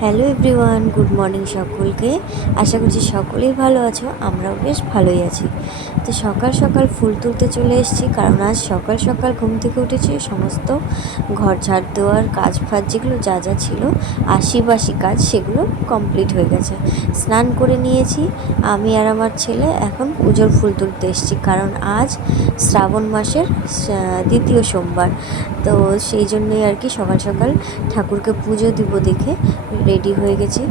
Hello everyone, good morning সকলকে। আশা করছি সকলেই ভালো আছো, আমরাও বেশ ভালোই আছি। তো সকাল সকাল ফুল তুলতে চলে এসেছি, কারণ আজ সকাল সকাল ঘুম থেকে উঠেছি, সমস্ত ঘর ঝাড় দেওয়ার কাজ ফাজ যেগুলো যা যা ছিল আশিবাসি কাজ সেগুলো কমপ্লিট হয়ে গেছে। স্নান করে নিয়েছি আমি আর আমার ছেলে, এখন পুজোর ফুল তুলতে এসেছি, কারণ আজ শ্রাবণ মাসের দ্বিতীয় সোমবার। তো সেই জন্যই আর কি সকাল সকাল ঠাকুরকে পুজো দিব দেখে রেডি হয়ে গেছি।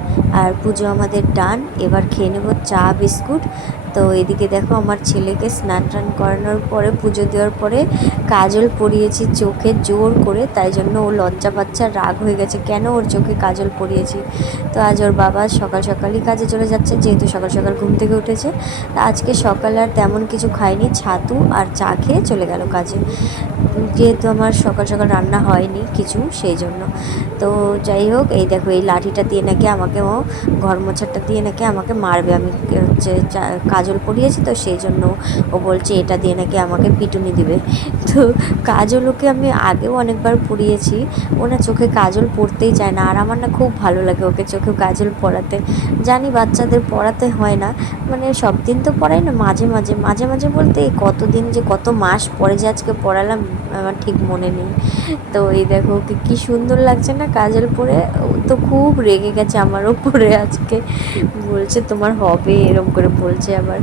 আর পুজো আমাদের ডান, এবার খেয়ে নেব চা বিস্কুট। তো এদিকে দেখো আমার ছেলেকে স্নান টান করানোর পরে পুজো দেওয়ার পরে কাজল পরিয়েছি চোখে জোর করে, তাই জন্য ও লজ্জা পাচ্ছে, রাগ হয়ে গেছে কেন ওর চোখে কাজল পরিয়েছি। তো আজ ওর বাবা সকাল সকালই কাজে চলে যাচ্ছে, যেহেতু সকাল সকাল ঘুম থেকে উঠেছে। আজকে সকালে আর তেমন কিছু খাইনি, ছাতু আর চা খেয়ে চলে গেল কাজে, যেহেতু আমার সকাল সকাল রান্না হয়নি কিছু, সেই জন্য। তো যাই হোক, এই দেখো এই লাঠিটা দিয়ে নাকি আমাকে ও ঘর মোছারটা দিয়ে নাকি আমাকে মারবে, আমি হচ্ছে কাজল পরিয়েছি তো সেই জন্য ও বলছে এটা দিয়ে নাকি আমাকে পিটুনি দিবে। তো কাজল ওকে আমি আগেও অনেকবার পরিয়েছি, ও না চোখে কাজল পরতেই চায় না, আর আমার না খুব ভালো লাগে ওকে চোখে কাজল পরাতে। জানি বাচ্চাদের পরাতে হয় না, মানে সব দিন তো পড়াই না, মাঝে মাঝে মাঝে মাঝে বলতে এই কতদিন যে কত মাস পরে যে আজকে পড়ালাম আমার ঠিক মনে নেই। তো এই দেখো ওকে কী সুন্দর লাগছে না কাজল পরে, ও তো খুব রেগে গেছে আমার ওপরে আজকে, বলছে তোমার হবে এরম করে বলছে আবার।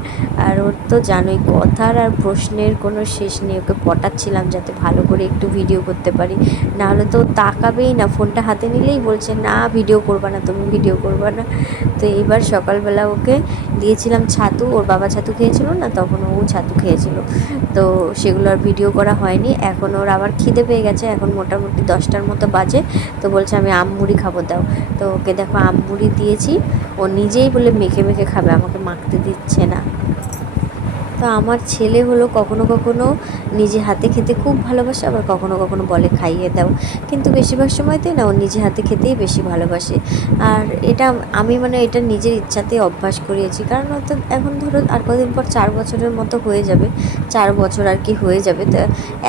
আর ওর তো জানোই কথার আর প্রশ্নের কোনো শেষ নেই, ওকে পটাচ্ছিলাম যাতে ভালো করে একটু ভিডিও করতে পারি, নাহলে তো তাকাবেই না, ফোনটা হাতে নিলেই বলছে না ভিডিও করবা না, তুমি ভিডিও করবা না। তো এইবার সকালবেলা ওকে দিয়েছিলাম ছাতু, ওর বাবা ছাতু খেয়েছিল না, তখন ও ছাতু খেয়েছিল, তো সেগুলো আর ভিডিও করা হয়নি। এখন ওর আবার খিদে পেয়ে গেছে, এখন মোটামুটি 10টার মতো বাজে, তো বলছে আমি আম মুড়ি খাবো দাও। তো ওকে দেখো আম মুড়ি দিয়েছি, ও নিজেই বলে মেখে মেখে খাবে, আমাকে মাখতে দিচ্ছে না। তো আমার ছেলে হলো কখনো কখনো নিজে হাতে খেতে খুব ভালোবাসে, আবার কখনো কখনো বলে খাইয়ে দাও, কিন্তু বেশিরভাগ সময়তেই না ও নিজে হাতে খেতেই বেশি ভালোবাসে। আর এটা আমি মানে এটা নিজের ইচ্ছাতেই অভ্যাস করিয়েছি, কারণ হয়তো এখন ধরো আর কদিন পর 4 বছরের মতো হয়ে যাবে, 4 বছর আর কি হয়ে যাবে। তো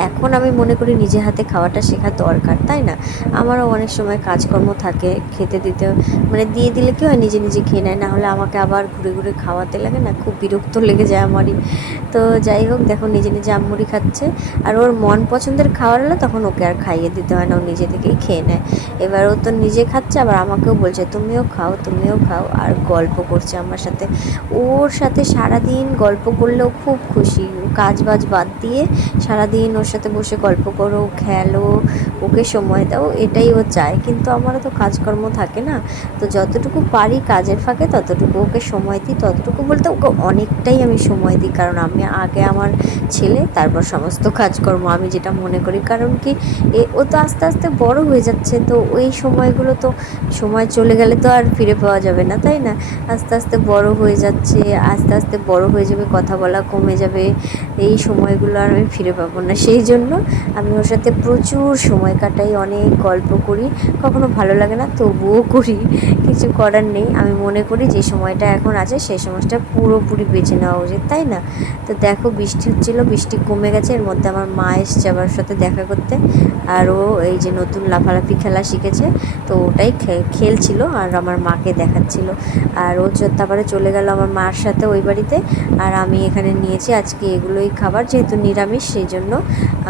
এখন আমি মনে করি নিজে হাতে খাওয়াটা শেখা দরকার, তাই না? আমারও অনেক সময় কাজকর্ম থাকে, খেতে দিতে মানে দিয়ে দিলে কি হয় নিজে নিজে খেয়ে নেয়, না হলে আমাকে আবার ঘুরে ঘুরে খাওয়াতে লাগে না, খুব বিরক্ত লেগে যায় আমারই। তো যাই হোক দেখো নিজে নিজে আমমুড়ি খাচ্ছে, আর ওর মন পছন্দের খাবার হলে তখন ওকে আর খাইয়ে দিতে হয় না, ও নিজে থেকেই খেয়ে নেয়। এবার ও তো নিজে খাচ্ছে, আবার আমাকেও বলছে তুমিও খাও তুমিও খাও, আর গল্প করছে আমার সাথে। ওর সাথে সারাদিন গল্প করলেও খুব খুশি, কাজ বাজ বাদ দিয়ে সারাদিন ওর সাথে বসে গল্প করো, খেলো, ওকে সময় দাও, এটাই ও চায়। কিন্তু আমারও তো কাজকর্ম থাকে না, তো যতটুকু পারি কাজের ফাঁকে ততটুকু ওকে সময় দিই, ততটুকু বলতে ওকে অনেকটাই আমি সময় দিই, কারণ আমি আগে আমার ছেলে, তারপর সমস্ত কাজকর্ম, আমি যেটা মনে করি। কারণ কি ও তো আস্তে আস্তে বড় হয়ে যাচ্ছে, তো ওই সময়গুলো তো সময় চলে গেলে তো আর ফিরে পাওয়া যাবে না, তাই না? আস্তে আস্তে বড় হয়ে যাচ্ছে, আস্তে আস্তে বড় হয়ে যাবে, কথা বলা কমে যাবে, এই সময়গুলো আর আমি ফিরে পাবো না। সেই জন্য আমি ওর সাথে প্রচুর সময় কাটাই, অনেক গল্প করি, কখনো ভালো লাগে না তবুও করি, কিছু করার নেই। আমি মনে করি যে সময়টা এখন আছে সেই সময়টা পুরোপুরি বেছে নেওয়া উচিত, তাই না? তো দেখো বৃষ্টি হচ্ছিলো, বৃষ্টি কমে গেছে, এর মধ্যে আমার মা এসছে আবার সাথে দেখা করতে, আর ও এই যে নতুন লাফালাফি খেলা শিখেছে, তো ওটাই খেলছিল আর আমার মাকে দেখাচ্ছিল। আর ও তারপরে চলে গেল আমার মার সাথে ওই বাড়িতে, আর আমি এখানে নিয়েছি আজকে এগুলোই খাবার, যেহেতু নিরামিষ সেই জন্য।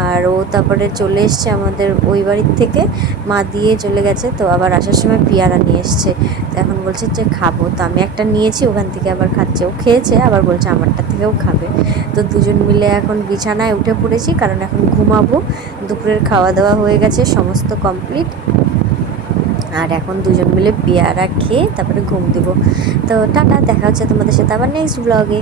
আর ও তারপরে চলে এসছে আমাদের ওই বাড়ির থেকে, মা দিয়ে চলে গেছে, তো আবার আসার সময় পেয়ারা নিয়ে এসছে, তো এখন বলছে যে খাবো, তো আমি একটা নিয়েছি, ওখান থেকে আবার খাচ্ছে, ও খেয়েছে আবার বলছে আমারটা থেকেও খাবে। তো দুজন মিলে এখন বিছানায় উঠে পড়েছি, কারণ এখন ঘুমাবো, দুপুরের খাওয়া দাওয়া হয়ে গেছে, সমস্ত কমপ্লিট। আর এখন দুজন মিলে পেয়ারা খেয়ে তারপরে ঘুম দেবো। তো টাটা, দেখা হচ্ছে তোমাদের সাথে আবার নেক্সট ব্লগে।